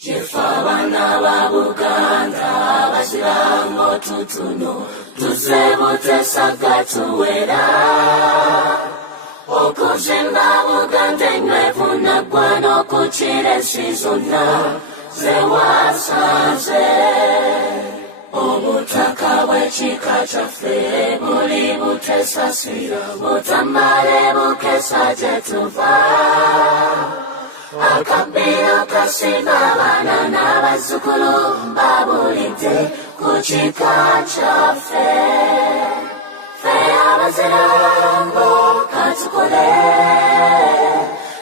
Chifabana babuganda basirango tutuno tusebute sakatuwera okuzimba buganda enywevu naggwano kuchire sizonna zewasanze obutaka bw'ekika kyaffe buli butesasira butamale bukesa gye tuva akabbiro kasinga abaana n'abazzukulu babulidde ku kika kyaffe ffe abazirango katukole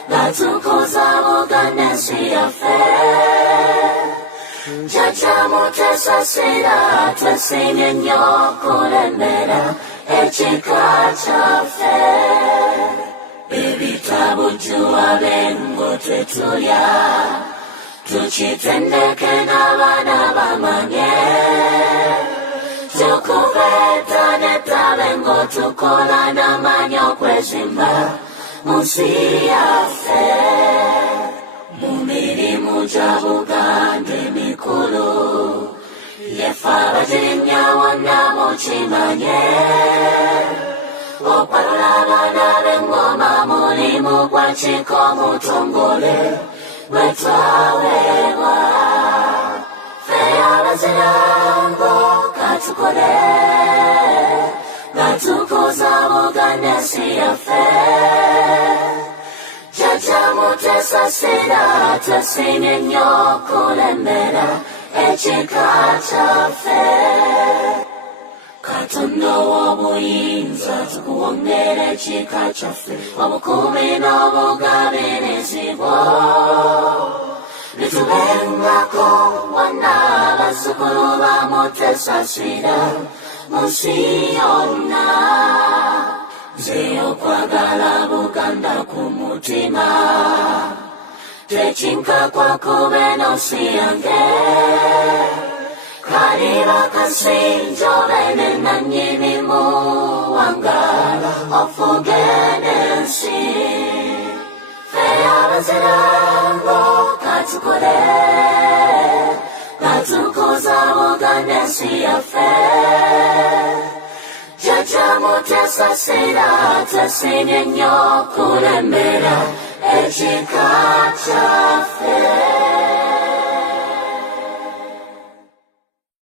nga tukuza buganda ensi yaffe jjajja mutesasira twesimye nnyo kulembera ekika kyaffe ebitabujjuwa bengo tetulya tukitendeke n'abaana bamanye tukubeta netabengo tukola n'amanya okwezimba mu nsi yaffe mu mirimu gya buganda emikulu yeffe abagirinnya wonna mukimanye okwalula abaana b'engoma mulimu gwa kika omutongole gwe twaweebwa ffe abazirango katukole nga tukuza buganda ensi yaffe jjajja mutesasira twesimye nnyo kulembera ekika kyaffe katonda w'obuyinza tukuwongera ekika kyaffe obukuumi n'obugabirizi bwo bitubengako wonna abazzukulu bamutesasira mu nsi yonna nze okwagala buganda ku mutima tekinkakwa kube n'ensi yange kaliba kasinjo bene nannyinimu wangala ofuge n'ensi ffe abazirango katukole katukuza buganda ensi yaffe jjajja mutesasira twesimye nnyo kulembera ekika kyaffe.